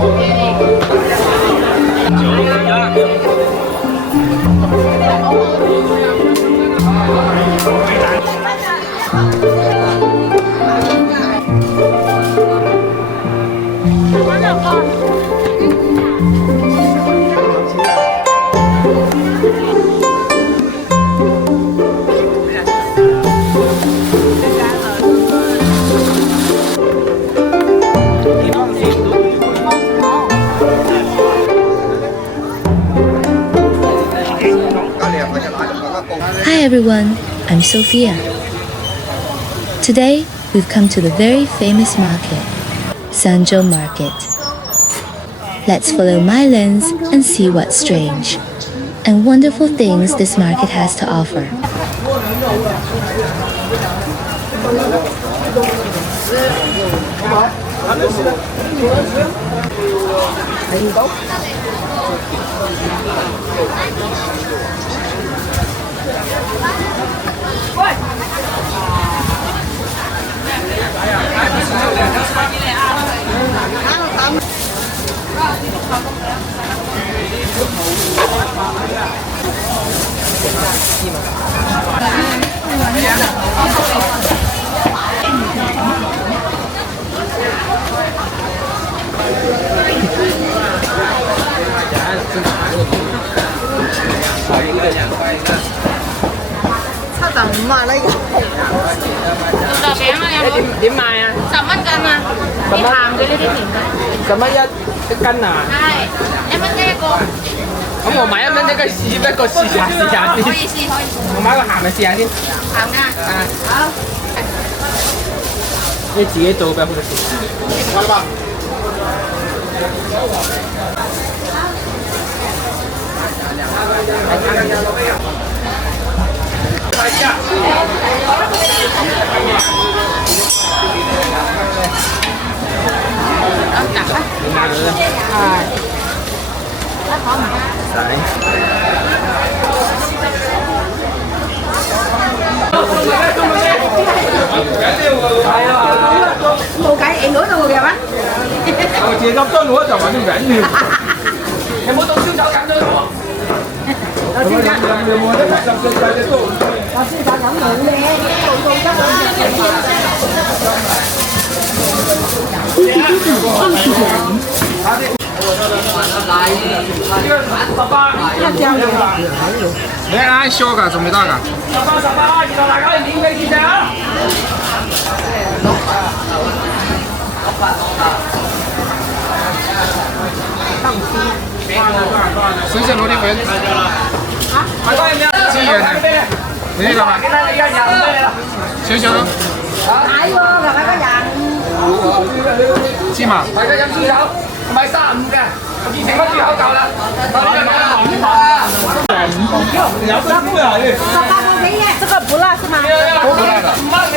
Hi everyone, I'm Sophia. Today, we've come to the very famous market, Sanzhou Market. Let's follow my lens and see what's strange and wonderful things this market has to offer. $75啊呢個。豆餅啊有冇？點賣啊？10蚊斤啊，啲鹹嘅呢啲甜嘅。10蚊一斤啊？係，1蚊雞一個。咁我買1蚊一個試一個試下先。可以試。我買個鹹嘅試下先。鹹㗎。啊。好。你自己做嘅好食啲。好啦。冇計，你攞到嘅咩？我自己執樽攞就揾啲人嘅。有冇到燒酒飲咗喎？有先㗎。有冇得10歲仔嘅都？有先酒飲冇咧，到汁你按小个准备大个？18，然後大家免費試食啊！水上攞啲粉。啊？大哥有冇啊？資源啊？你呢個嘛？少少咯。大喎，又係個人。芝麻。大家飲燒酒，買35嘅，我見成個豬口夠啦。18個幾嘅，這個不辣是嗎？不辣的。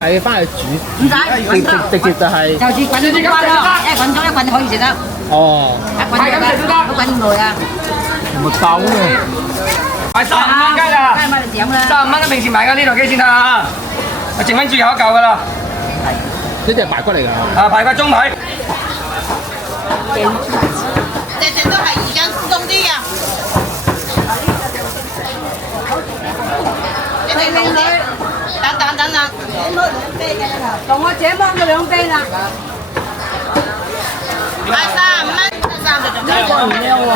係翻嚟煮。唔使，直接就係。就似滾咗啲瓜咯，一滾咗一滾就可以食得。哦。一滾就得，唔好滾咁耐啊。唔係豆喎。買35蚊雞啦。梗係買嚟點啦。35蚊都平時買㗎，呢度幾錢啊？剩翻豬口夠㗎啦。呢啲係排骨嚟㗎。啊，排骨中排。隻隻都係而家鬆啲啊！你靚女，等，同我姐幫佢2杯啦。買35蚊，3隻仲呢個唔靚喎，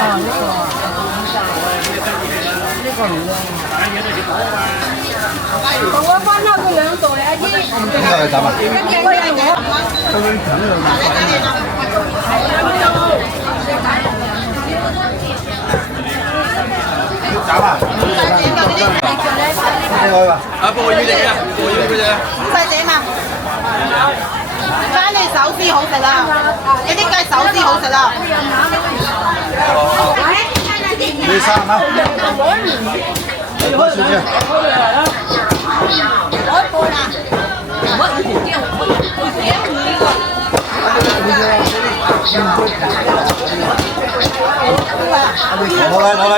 呢個唔靚。同我翻開佢2度嚟阿姨。邊個去走啊？跟住我有我。走啊！呢個啊！啊，不過要你啊，我要嗰隻。細隻嘛。翻嚟手撕好食啦，有啲雞手撕好食啦。你3蚊。我少啲。我一半啊！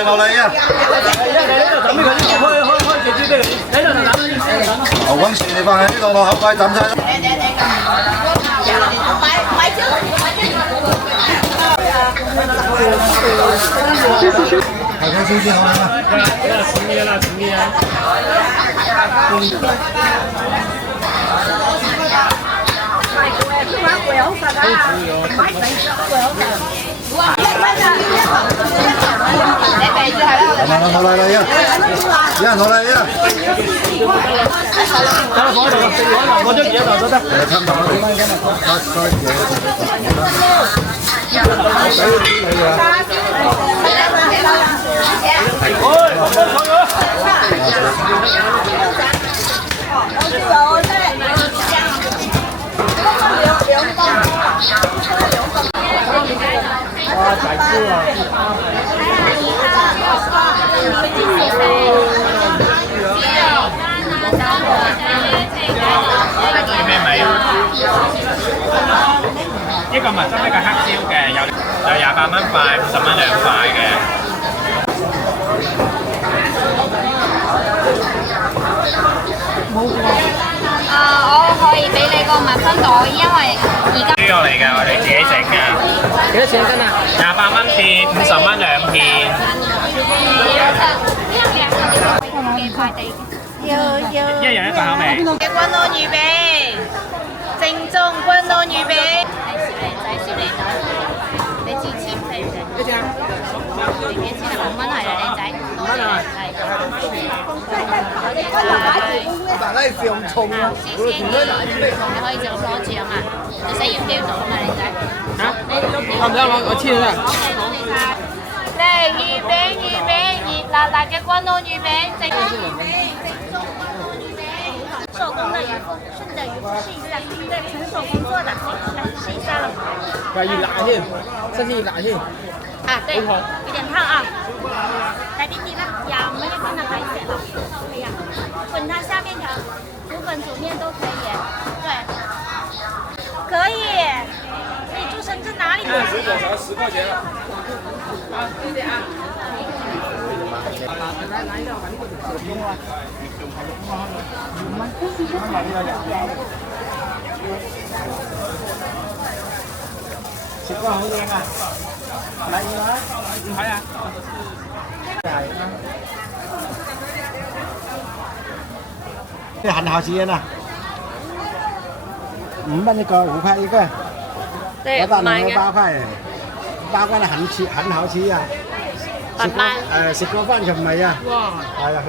落嚟啊！牛滾豉你放喺呢度咯，好快抌晒。海鲜休息好吗？10年了，10年。攞嚟啦，一人攞嚟一。得啦，放喺度啦，攞張嘢就得。差唔多哇，仔豬啊！咩味？一個蜜汁，一個黑椒嘅，有28蚊塊，50蚊2塊嘅。我可以俾你個密封袋，因為而家豬肉嚟㗎，我哋自己整㗎。幾多錢一斤啊28蚊片，50蚊2片。一人一個口味。嘅軍安魚餅，正宗軍安魚餅。小靚仔，你支持唔使唔使？幾錢啊幾錢啊？5蚊係啦，靚仔。？5蚊啊？係。但係上重啊！你可以就咁攞住啊嘛，你使鹽掉到啊嘛，靚仔。嚇？唔得，我黐咗啦。嚟魚餅，熱辣辣嘅軍安魚餅，正宗魚餅，手工的魚腹，順的魚腹試一下，對，純手工做的，來試一下了。係熱辣添，新鮮熱辣添。啊，對，有點燙啊。來弟弟啦，25蚊一斤的海鮮了，可以啊，滾湯下面條，煮粉煮麵都可以，對，可以。你住深圳哪裡？水果潮10塊錢。食過好靚啊！嚟啦，唔睇啊！啲很好吃啊！5蚊一個，5塊一個。我當你8塊，8塊很好吃啊！食過翻尋味啊！哇！係啊，好。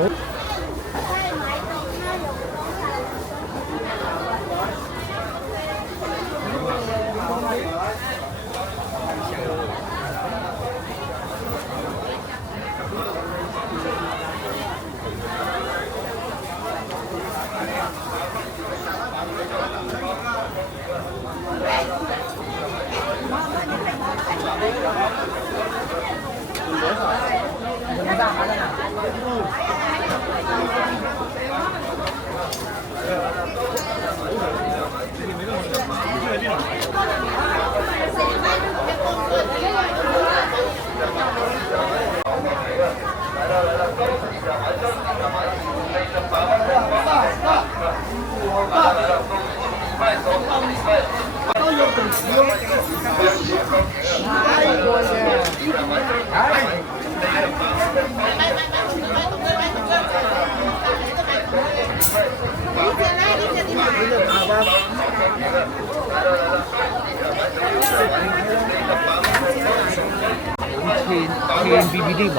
天 B B 啲揾。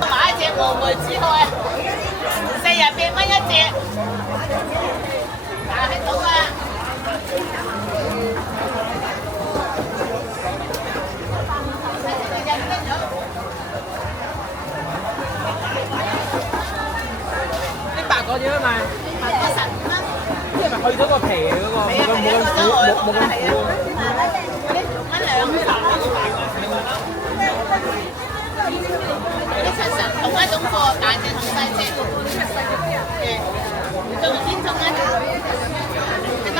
買一隻黃梅子開，40蚊一隻，打喺度啊！啲白嗰點樣賣？白嗰15蚊。即係咪去咗個皮嗰個？冇咁苦，冇咁苦。6蚊2一齊食同一種貨，大隻同細隻。仲有邊種啊？得。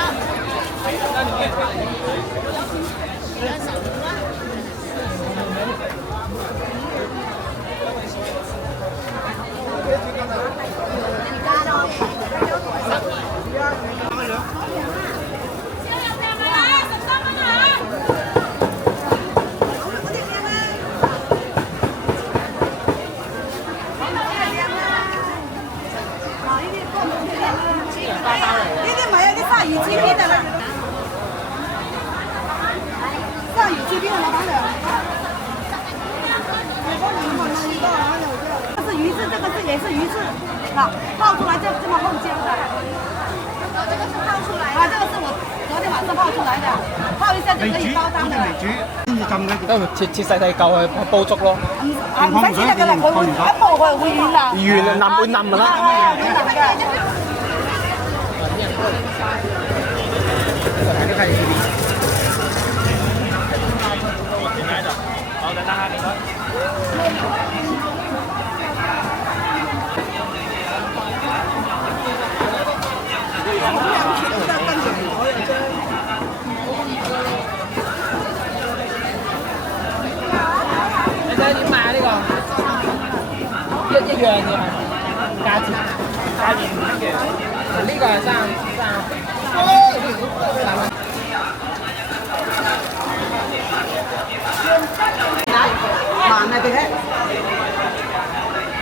上有鸡皮的了，上有鸡皮的老板的。这是鱼翅，这个是也是鱼翅，啊，泡出来就这么厚煎的。这个是泡出来的。啊，这个是我昨天晚上泡出来的，泡一下就可以包裝的。未煮，先至浸嘅。都切細細嚿去煲粥咯。唔使切得㗎啦，佢會一煲佢會軟啦。軟啊，腍會腍㗎啦。睇啲睇呢好的，大家明白。你睇點買呢個？一樣嘅價錢唔一樣。呢個係3蚊。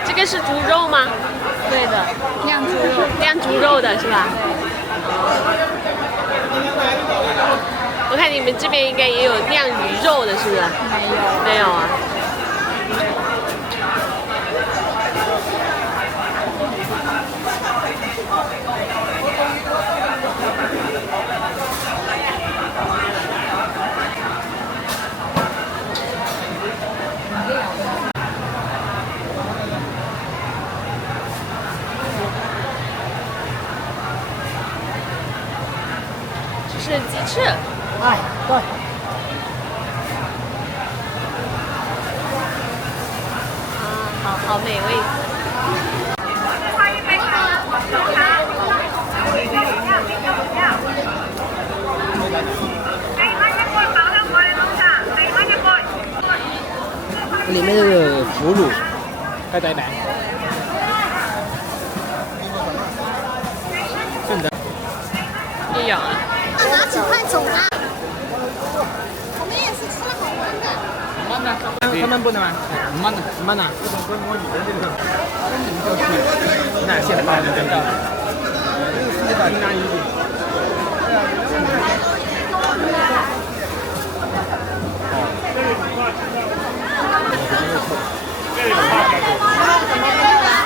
这个是猪肉吗？对的，酿猪肉，酿猪肉的是吧？我看你们这边应该也有酿鱼肉的，是不是？没有啊。是鸡翅，哎，对。啊，好美味。里面这个腐乳鸡仔餅，一樣啊。拿几块走啊！我们也是吃了好温的。5蚊啊，3蚊半啊嘛，5蚊啊，5蚊啊。那现在包真的。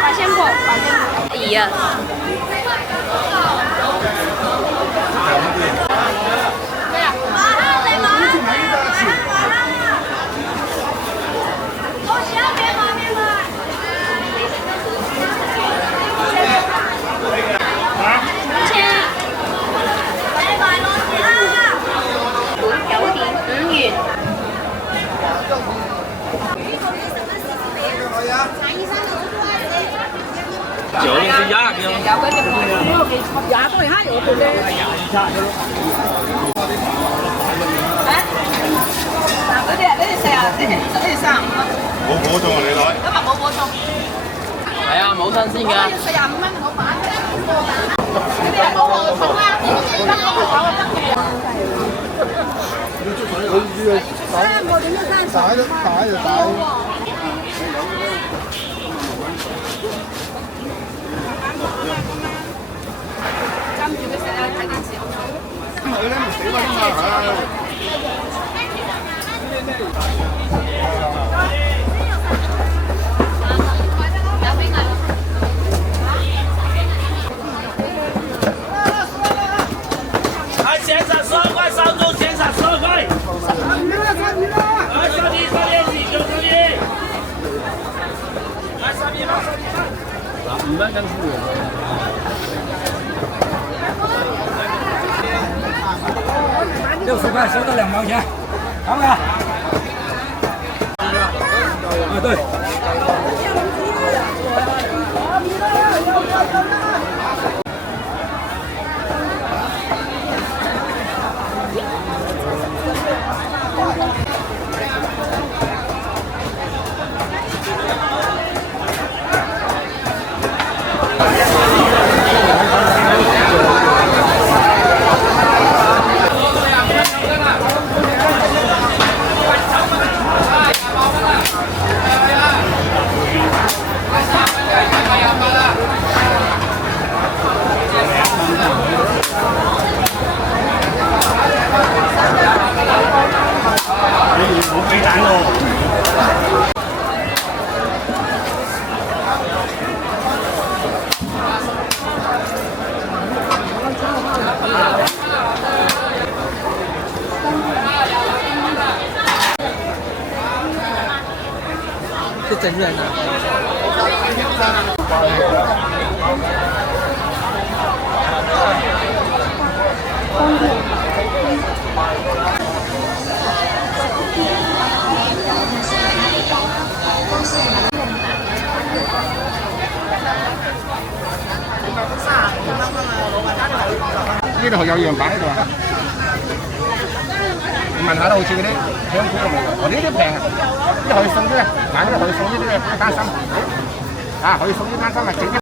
八仙果，咦呀！有的是鸭的，鸭都还有对不对？冇果醬啊，你攞。今日冇果醬。係啊，冇新鮮㗎。45蚊冇擺。你哋有冇黃葱啊？得我炒啊得嘅。我點都30。打就打。跟住佢食啊，睇電視好唔好？佢咧唔死得嘛，减少12块，烧猪减少12块。来烧鸡9烧鸡。来烧鸡吧，5蚊斤豬肉。60块收到2毛钱，好不好？啊，对。整人啊！呢度有樣擺喺度啊！問下都好似嗰啲香菇咁樣，我呢啲平啊，呢啲可以送啲啊，買呢啲可以送呢啲嘅單身，啊可以送啲單身啊，整啲。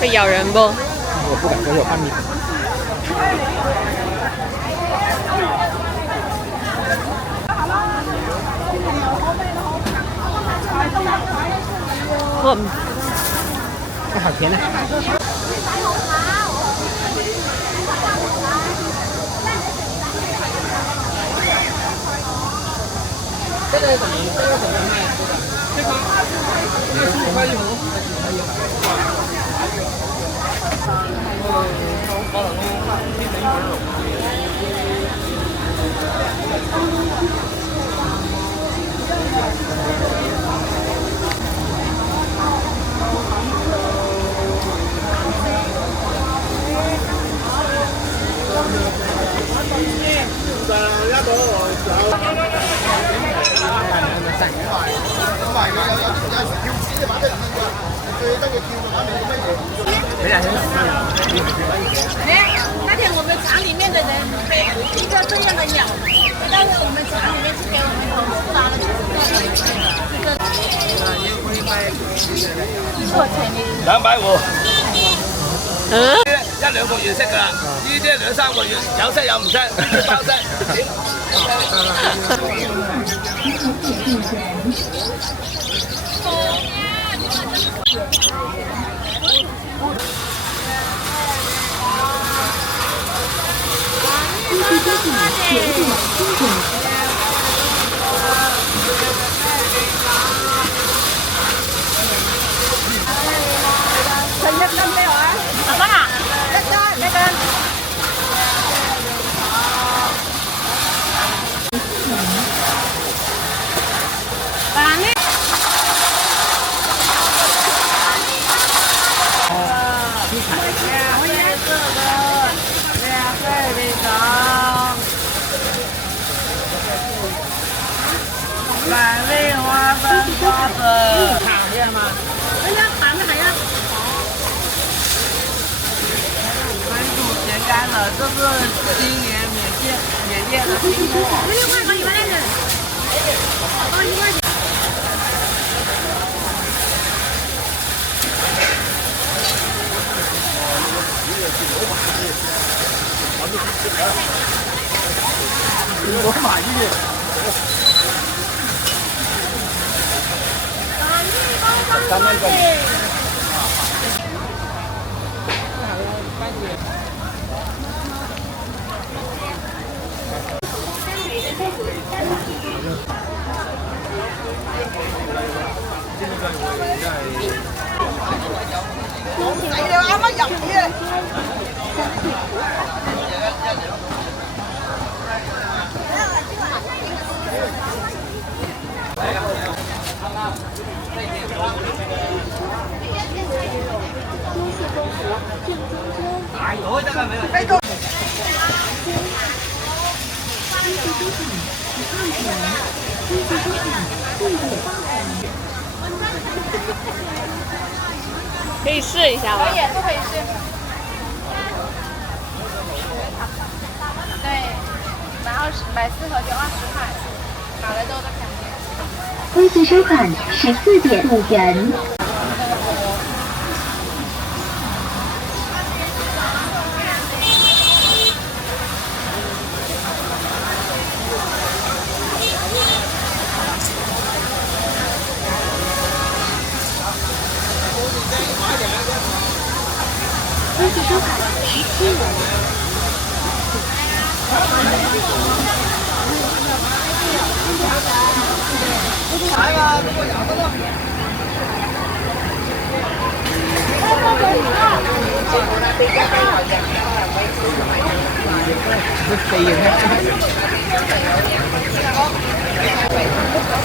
会咬人不？我不敢说，我怕你。这好甜呢。这个怎么卖？这个65块一盒。那天我们厂里面的人被一个这样的鸟飞到我们厂里面去，给我们同事拿了250。嗯，一兩個月識㗎啦，呢啲2、3個月有識有唔識，包識。剩1斤俾我啊！1斤啊！1斤。百味花生瓜子，糖嘅嘛？哎呀，糖嘅係啊！水煮咸干的，这是今年缅甸的青果。6块可以吗？那个，哦，1块钱。我满意。可以试一下吗？可以，不可以试。对，买4盒就20块，买了之后再看。规则收款14.5元。规则收款17元。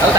手底。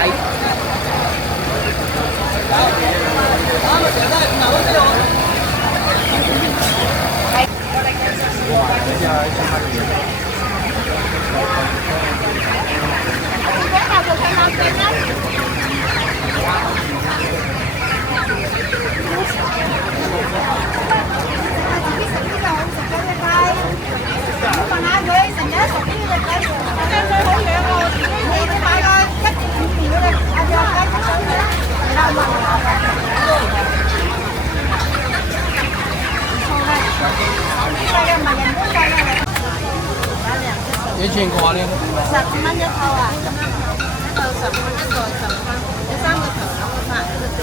幾錢個呢？15蚊一套啊！一套15蚊，一個15蚊，有3個頭2個發，一個對。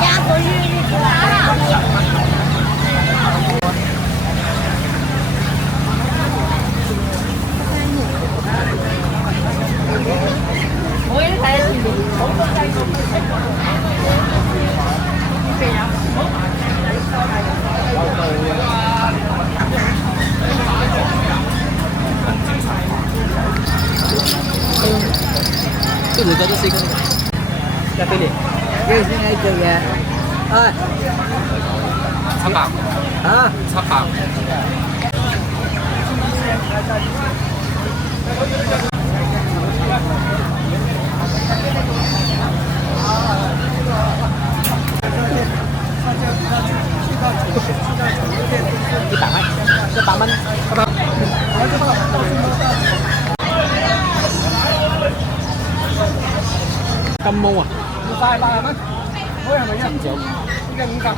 1個月1個啦。這每個都4個。一俾你。幾時先做嘢？700。啊？700。100蚊，金毛啊！唔晒80蚊，嗰係咪150？呢個50。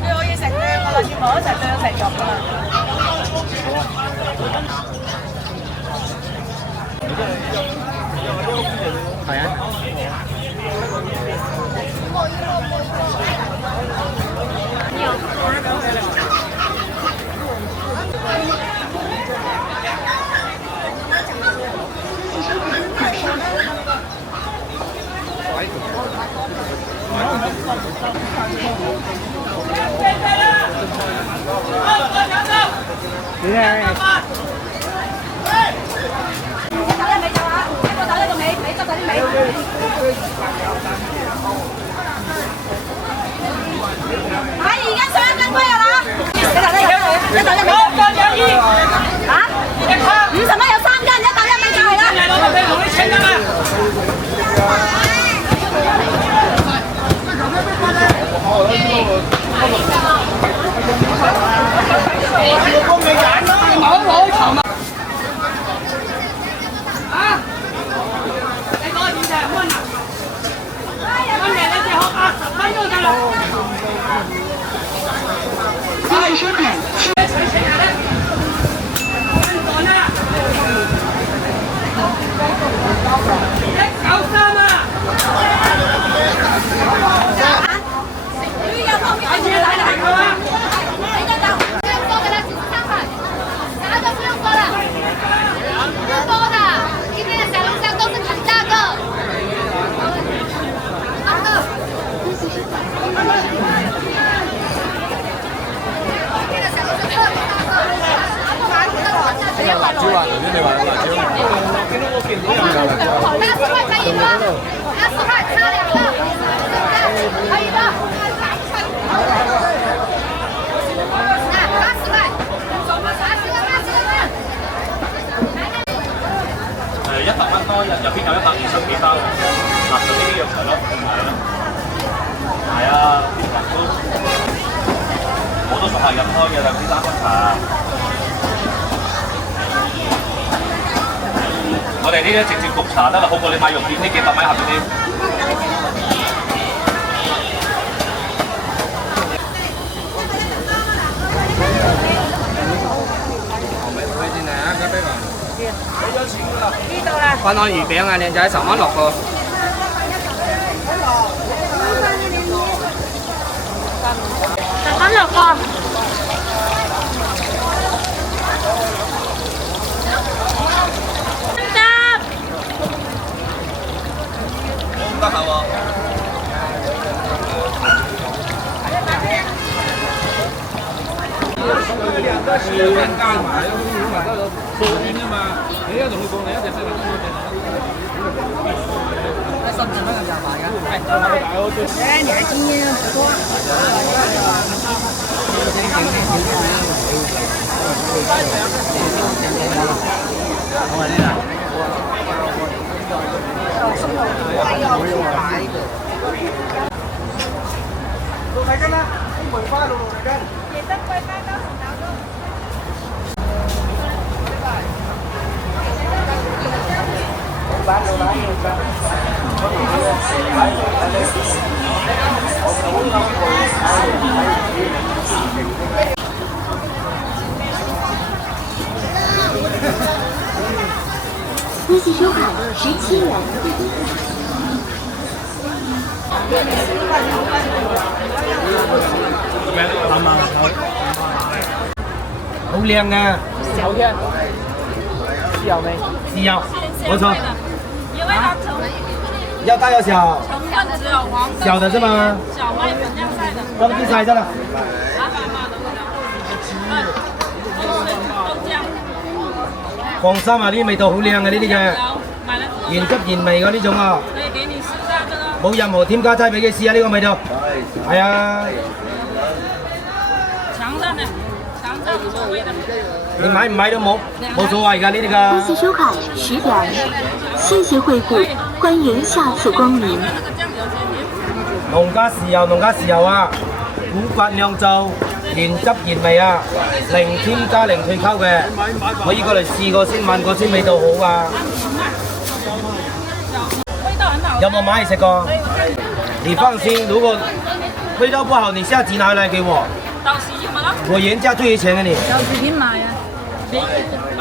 你可以食兩個啦，全部一齊兩成肉噶啦。係啊。你睇。打一尾就話，一個打一個尾，尾執曬啲尾。買而家上1斤龜啊啦！你打一打一尾。嚇？50蚊有3斤，一打1尾就係啦。收款。辣椒啊，头先你話有辣椒。80块可以吗？80块差2个，可以吗？80块，100蚊多，入邊有120幾包，嗱就呢啲藥材咯，係啊，我都熟客飲開嘅啦，啲3分茶。我哋呢啲直接焗茶得啦，好過你買肉片呢幾百米盒嗰啲。呢度啦。飯漢魚餅啊，靚仔10蚊6個。10蚊6個。得閒喎。你还今天不多。路嚟緊啦，梅花路嚟緊。也得乖乖到很高度。微信收款17元。好靚啊！好聽，豉油味，豉油，冇錯。因为它成要大要小？成分只有黄豆、小的是吗？小麦粉这样晒的。那么第三个呢？放心啊，呢啲味道好靚嘅呢啲嘅，原汁原味嘅呢種啊，冇任何添加劑俾佢試下呢個味道。係啊。你買唔買都冇所謂㗎呢啲㗎。微信收款10元，謝謝惠顧，歡迎下次光臨。農家豉油啊，古法釀造，原汁原味啊，零添加零退溝嘅，可以過嚟試過先，聞過先味道好啊。有冇買嚟食過？你放心，如果味道不好，你下集拿來給我。我原價退錢給你。豆豉點賣啊？你買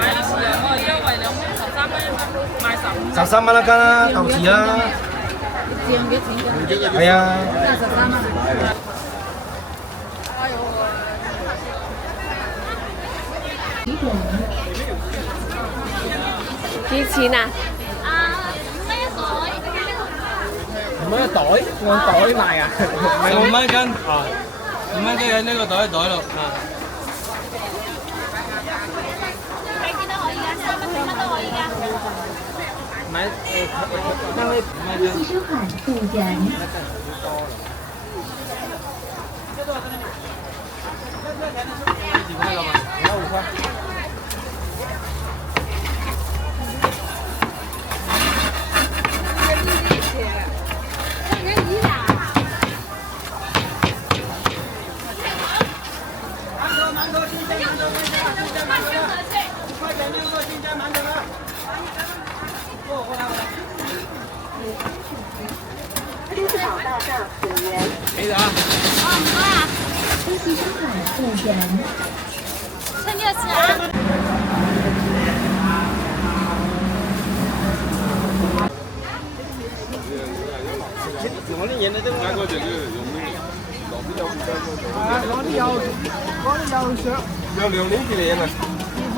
啲豉油，我係優惠2蚊13蚊一斤，賣15。13蚊一斤啦，豆豉啦。豉油幾錢㗎？係啊。真係13蚊啊！幾錢啊5蚊一袋，按袋賣啊？15蚊一斤啊，5蚊雞喺呢個袋一袋咯。微信收款5元。珠宝大道9元。幾多啊？微信收款趁热吃啊！有2年幾年啊！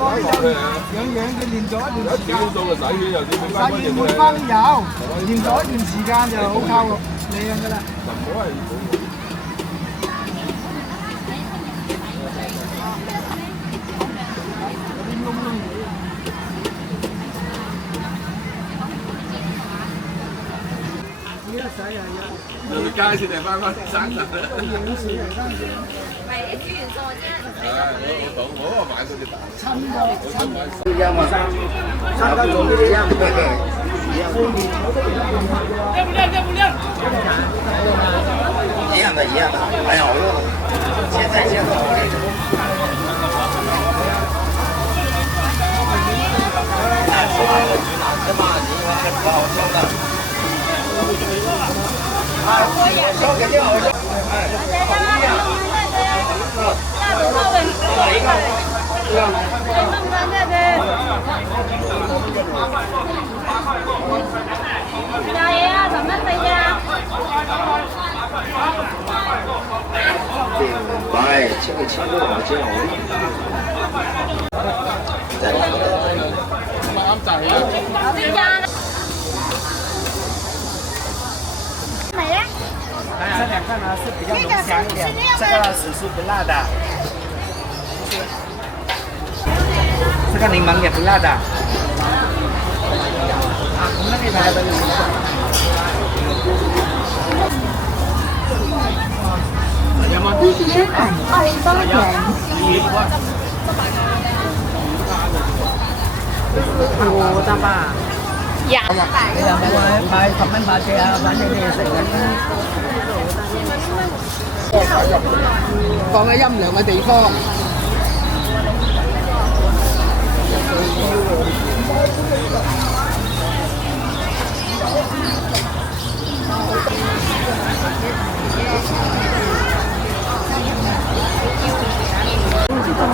養佢練咗一段時間，做個洗圈又點會翻洗完換翻啲油，練咗一段時間就好靠靚噶啦。你街市定翻山頭？我買嗰隻大。一樣嘛，三家做一樣。一樣的，一樣的，蛮好用的。现在这么你们不好笑的。烧肯定好笑。大爷啊，怎么回家？来，这个青豆好酱。哪呀？这两个呢是比较浓香一点，这个紫苏不辣的，这个柠檬也不辣的。我们那边来的。约版28元。我得吧。呀，你又買10蚊8隻啊，反正你哋食緊。放喺陰涼嘅地方。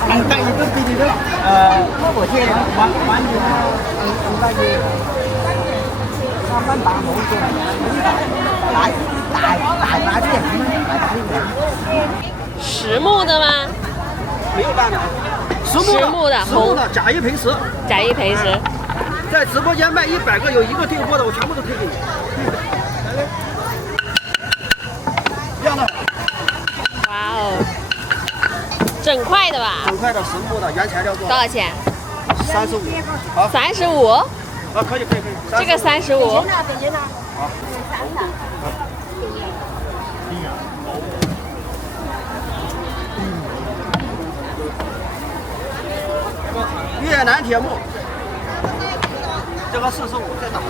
很得意都俾你都我聽玩住啦，好得意。3蚊8冇嘅，大把啲5蚊，大把啲5。实木的吗？没有烂的，实木的，假一赔10。假一赔10。在直播间卖100个，有1个退货的，我全部都退给你。这样的。哇哦，整块的吧？整块的实木的，原材料做。多少钱？35。好。35？啊，可以。这个35。好。越南铁木，这个45，再大，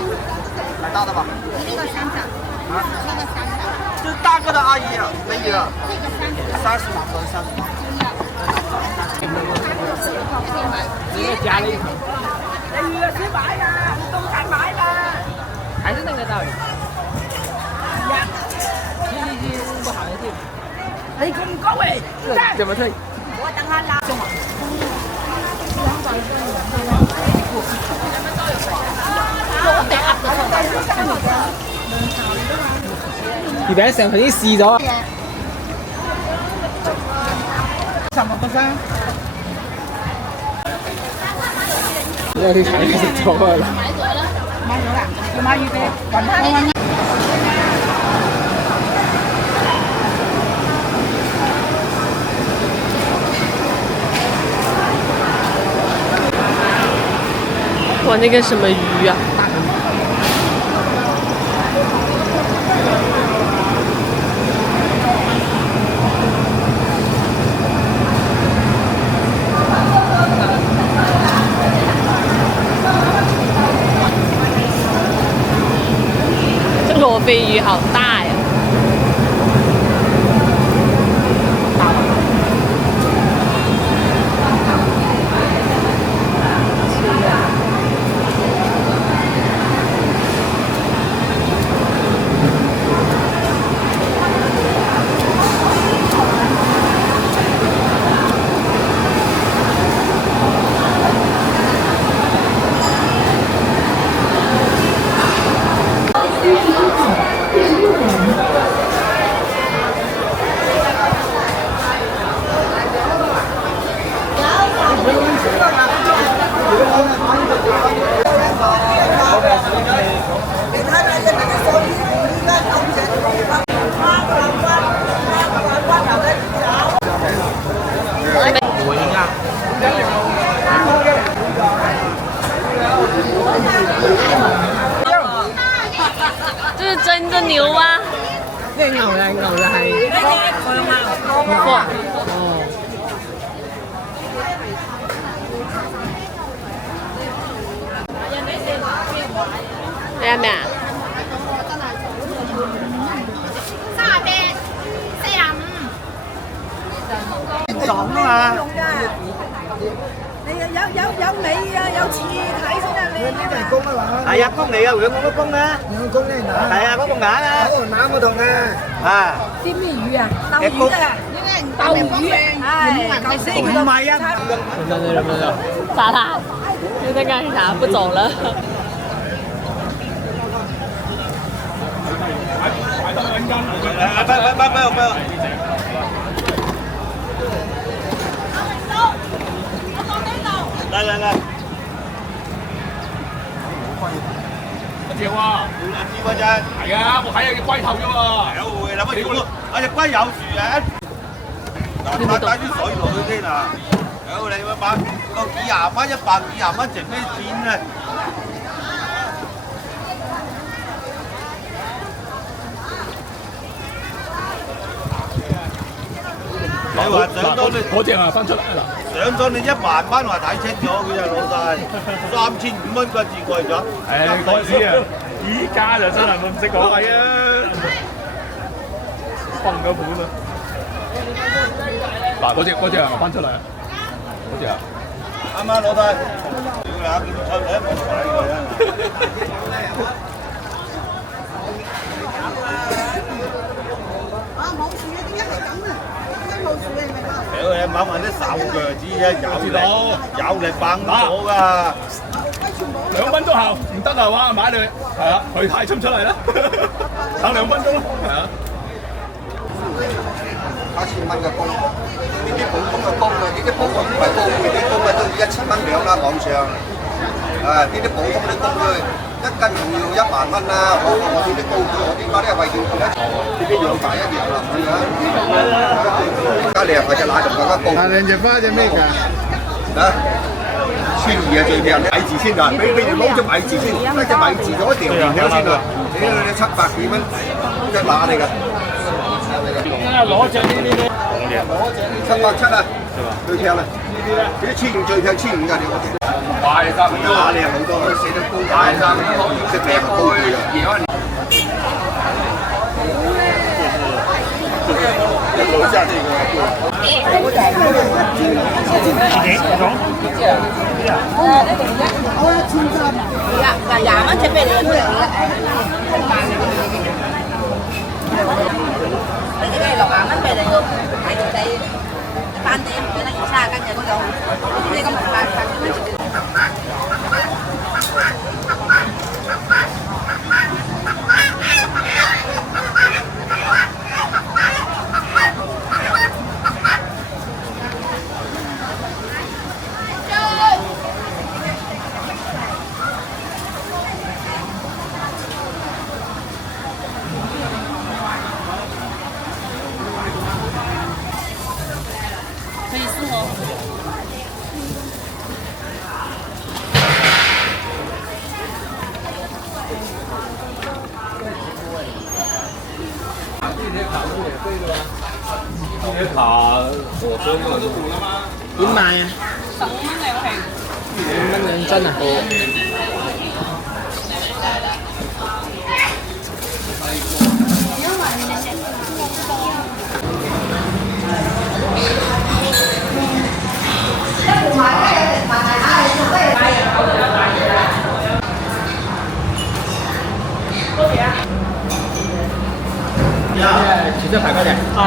蛮大的吧？那个3掌。啊？那个3掌。这是大个的阿姨啊，美女啊。这个30码和30码。直接加了一口。谁买的？东莞买的。还是那个道理。不好的地方。你咁高诶？怎么退？我等下拿。而家成份已經試咗。16%。有啲睇食咗啦。買咗啦，要買魚嘅，揾。哇，那个什么鱼啊！这罗非鱼好大呀！係咩啊？爽啊嘛！你有尾啊，有刺睇先啊！你呢啲係公啊嘛？係啊，公嚟啊，兩個都公啊。兩公咧乸。係啊，嗰個乸啊。嗰個乸唔同啊。啊。啲咩魚啊？鬥魚啊！鬥魚，係夠死唔係啊。咋啦？就在干啥？不走了。不要。嚟。一條啊！知嗰隻。係啊，我睇下隻龜頭啫喎。有會諗乜嘢？啊隻龜有樹啊！嗱，打啲水落去先啊！有你咪把個幾廿蚊、100幾廿蚊值咩錢啊？你話上咗你嗰隻啊，翻出嚟啦！上咗你1萬蚊話睇清楚佢啊，老細，3500蚊個字貴咗。誒嗰陣時啊，依家就真係唔識講。係啊，崩咗盤啊！嗱，嗰隻啊，翻出嚟啊！嗰隻啊，啱啱老細，屌你啊！見到出嚟一冇睇佢啊！冇樹啊？點解係咁啊？冇樹嘅係咪啊？屌你猛啲手腳趾啊，有力崩咗㗎。2分鐘後唔得啊！哇，買你係啊，佢太出唔出嚟啦，等2分鐘咯，係啊。8000蚊嘅煲，呢啲普通嘅煲啊，呢啲煲唔係煲嘅，啲煲都要1000蚊兩啦，網上。啊，呢啲普通啲煲都1斤仲要1萬蚊啦，我呢啲煲我點解咧為叫佢呢啲養大一樣啦，係啊。加2隻奶就更加煲。2隻花隻咩㗎？啊，12啊最靚，米字先㗎，俾你攞隻米字先，一隻米字咗一條麵條先啊，你700幾蚊隻乸嚟㗎。攞隻呢啲770啊，最平啦！呢啲1000最平1500㗎，你嗰啲。快得乸靚好多，死得高大，識靚高嘅。樓下這個。20蚊隻俾你呢啲60蚊俾你喎，睇住你班啲唔記得20斤嘅嗰種，你咁快幾蚊錢？啲茶和水嗰度點賣啊？15蚊2斤啊！前隻排嗰隻。係。